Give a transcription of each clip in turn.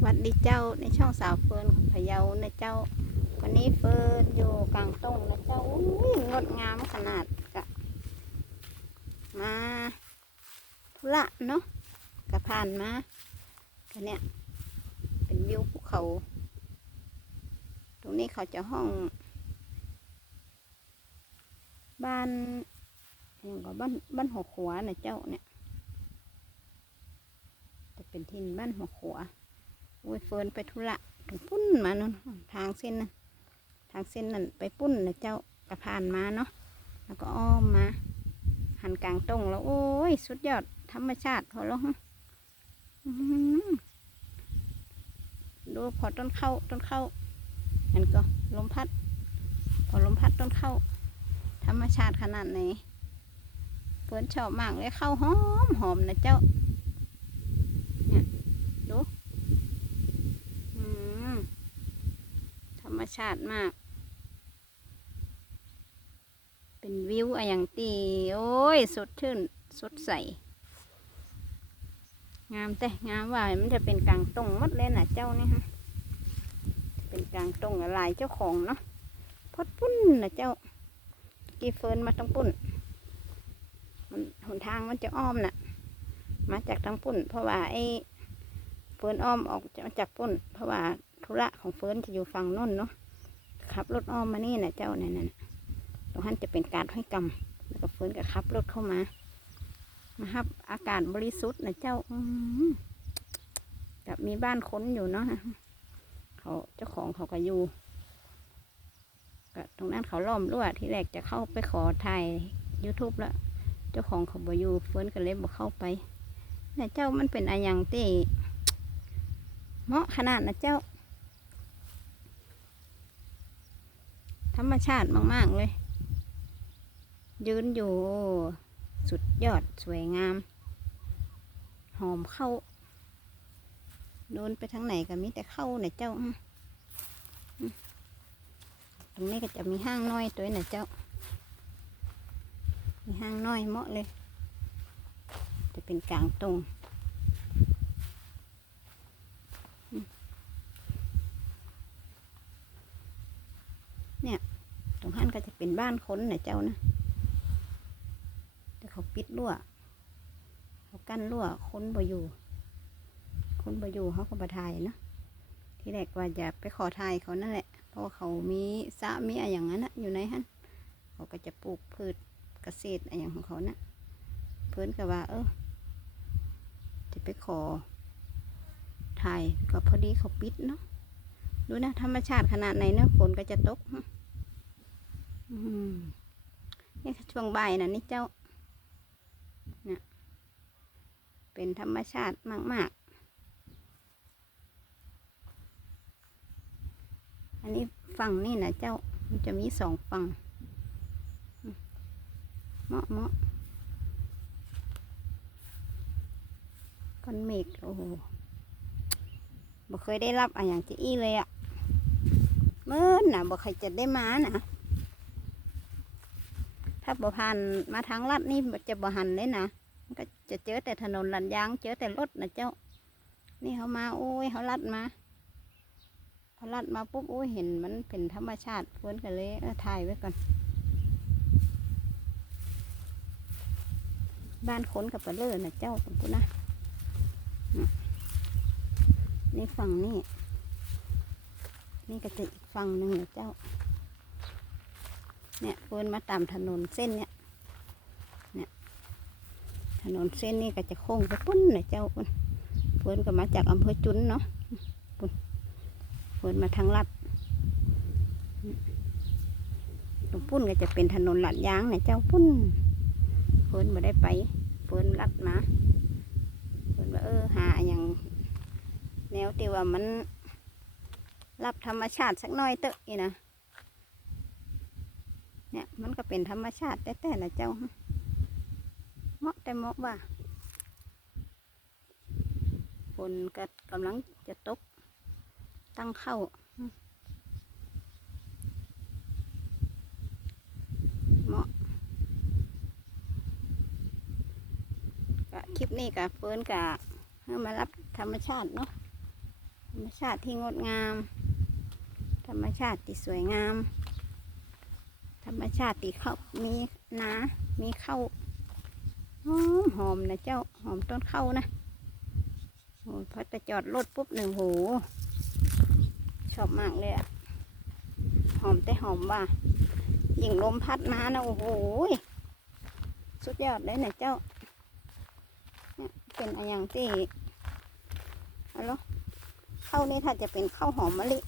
สวัสดีเจ้าในช่องสาวเฟิร์นของพะเยานะเจ้า วันนี้เฟิร์นอยู่กลางตรงนะเจ้าอุ้ยงดงามขนาดกะมาธุระเนาะกะผ่านมากันเนี่ยเป็นวิวภูเขา ตรงนี้เขาจะห้อง บ้านอย่างก็บ้านบ้านหัวขวานะเจ้าเนี่ยจะเป็นทินบ้านหัวขวา โอ้ยเฟินไปธุระถึงปุ้นมาเนาะทางเส้นนะทางเส้นนั่นไปปุ้นนะเจ้ากระพานมาเนาะแล้วก็อ้อมมา หันกลางตรงแล้ว โอ้ย สุดยอดธรรมชาติพอแล้วดูพอต้นเข้าต้นเข้านั่นก็ลมพัด พอลมพัดต้นเข้า ธรรมชาติขนาดไหนเฟินชอบมากเลยเข้าหอมหอมนะเจ้า เนี่ยดู อืมธ รรมชาติมาก เป็นวิวอะอย่างตีโอ้ย สดชื่น สดใส งามแต่งามว่ามันจะเป็นกลางตรงหมดเลยนะเจ้านี่ฮะ เป็นกลางตรงอะไรเจ้าของเนาะพดปุ้นนะเจ้า กีเฟิร์นมาต้องปุ้น มันหนทางมันจะอ้อมน่ะ มาจากทางปุ้น เพราะว่าไอ้เฟิร์นอ้อมออกมาจากปุ้น เพราะว่า ธุระของเฟิร์นจะอยู่ฝั่งน้นเนาะขับรถอ้อมมานี่นะเจ้าเนี่ยนะตรงนั้นจะเป็นการให้กำแล้วก็เฟิร์นก็ขับรถเข้ามามาฮับ อากาศบริสุทธิ์นะเจ้าอืมกับมีบ้านค้นอยู่เนาะเขาเจ้าของเขาก็อยู่ก็ตรงนั้นเขาล้อมรั้วที่แรกจะเข้าไปขอถ่าย YouTube แล้ว เจ้าของเขาบอยู่เฟิร์นก็เลยบอกเข้าไปนี่เจ้ามันเป็นอะไรอย่างที่เหมาะขนาดนะเจ้า ธรรมชาติมาก ๆ เลย ยืนอยู่ สุดยอดสวยงาม หอมเข้า โดนไปทางไหนก็มีแต่เข้าเนี่ยเจ้า ตรงนี้ก็จะมีห้างน้อยตัวเนี่ยเจ้า มีห้างน้อยเหมาะเลย จะเป็นกลางตรง ตรงนั้นก็จะ เป็นบ้านคนนะเจ้านะแต่เขาปิดรั้วเขากั้นรั้วคนบ่อยู่ คนบ่อยู่เขาก็มาถ่ายเนาะที่แรกว่าจะไปขอถ่ายเขานั่นแหละ เพราะว่าเขามีสะมีอะไรอย่างนั้นนะอยู่ในฮันเขาก็จะปลูกพืชเกษตรอะไรอย่างของเขานะเพื่อนก็ว่า เออจะไปขอถ่ายก็พอดีเขาปิดเนาะดูนะ ธรรมชาติขนาดไหนเนาะฝนก็จะตก นี่ช่วงใบนะนี่เจ้าเนี่ยเป็นธรรมชาติมาก ๆ อันนี้ฝั่งนี่นะเจ้ามันจะมีสองฝั่งเหมาะเมาะก้อนเมฆโอ้โหบ่เคยได้รับอะไรอย่างจะอี้เลยอะเมื่อน่ะบ่เคยจะได้มาน่ะ ถ้าบ่ผ่านมาทางลัดนี่จะบ่หันเลยนะมันก็จะเจอแต่ถนนลันยาง เจอแต่รถนะเจ้า นี่เขามาโอ้ยเขาลัดมาพอลัดมาปุ๊บโอ้ยเห็นมันเป็นธรรมชาติเพื่อนกันเลยเออถ่ายไว้ก่อน บ้านค้นกับปลาเลอนะเจ้าคุณปุ๊นะนี่ฝั่งนี่นี่ก็จะอีกฝั่งหนึ่งนะเจ้า เนี่ยเฟินมาตามถนนเส้นเนี่ยเนี่ยถนนเส้นนี่ก็จะโค้งไปปุ้นนะเจ้าเพิ่นเฟินก็มาจากอำเภอจุนเนาะปุ้นเฟินมาทางลัดตรงปุ้นก็จะเป็นถนนลัดยางนี่ยเจ้าปุ้นเฟินมาได้ไปเฟินลัดมาเฟินว่าเออหาอย่างแนวที่ว่ามันรับธรรมชาติสักหน่อยเตอะอีนะ เนี่ยมันก็เป็นธรรมชาติแต่แต่ละเจ้าเหมาะแต่เหมาะว่าฝนก็กำลังจะตกตั้งเข้าเหมาะก็คลิปนี้กับเฟิร์นกับมารับธรรมชาติเนาะรรมชาติที่งดงาม ธรรมชาติที่สวยงาม ธรรมชาติตีเข้ามีนามีเข้าหอมหอมนะเจ้าหอมต้นเข้านะโอ้พอจะจอดรถปุ๊บหนึ่งโหชอบมากเลยอะหอมแต่หอมว่ายิ่งลมพัดมานะโอ้โหสุดยอดเลยนะเจ้าเป็นอะไรอย่างที่อะโลข้านี่ถ้าจะเป็นข้าวหอมมะลิ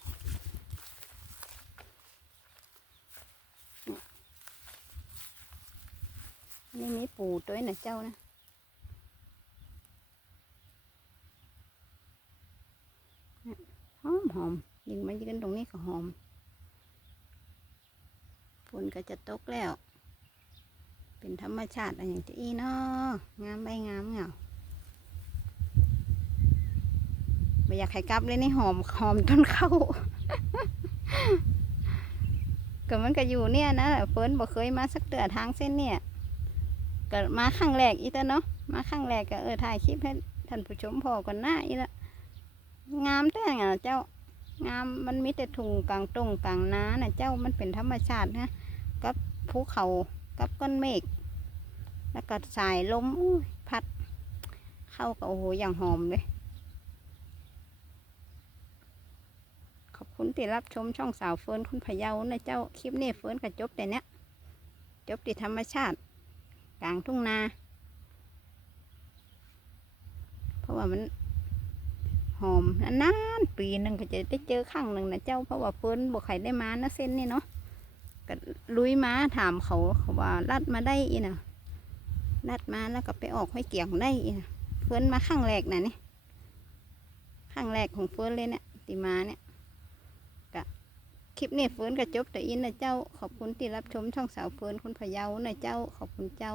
นี่มีปูด้วยนะเจ้านะหอมหอมยิงมายืนตรงนี้ก็หอมฝนก็จะตกแล้ว เป็นธรรมชาติอะไรอย่างที่อีเนาะงามใบงามเงาไม่อยากให้กลับเลยนี่หอมหอมต้นเข้าก็มันก็อยู่เนี่ยนะเฟิร์นบอกเคยมาสักเตือทางเส้นเนี่ย ก็มาครั้งแรกอีตาเนาะมาครั้งแรกก็เออถ่ายคลิปให้ท่านผู้ชมพอก่อนหน้าอีละงามแต่งอะเจ้างามมันมีแต่ทุ่งกลางตรงกลางน้าน่ะเจ้ามันเป็นธรรมชาตินะกับภูเขากับก้อนเมฆแล้วก็สายลมอุ้ยพัด เข้ากับโอ้โหอย่างหอมเลยขอบคุณที่รับชมช่องสาวเฟิร์นคุณพะเยานะเจ้าคลิปนี้เฟิร์นก็จบแต่เนี้ยจบที่ธรรมชาติ กลางทุ่งนา เพราะว่ามันหอมนานๆปีหนึ่งก็จะได้เจอครั้งหนึ่งนะเจ้าเพราะว่าเฟิร์นบอกใครได้มานะเส้นนี่เนาะก็ลุยมาถามเขาเขาว่าลัดมาได้อีน่ะลัดมาแล้วก็ไปออกห้อยเกี่ยงได้อีน่ะเฟิร์นมาข้างแรกน่ะนี่ข้างแรกของเฟิร์นเลยเนี่ยติมาเนี่ย คลิปนี้เฟิร์นก็จบแต่อินนะเจ้า ขอบคุณที่รับชมช่องสาวเฟิร์นคุณพะเยานะเจ้า ขอบคุณเจ้า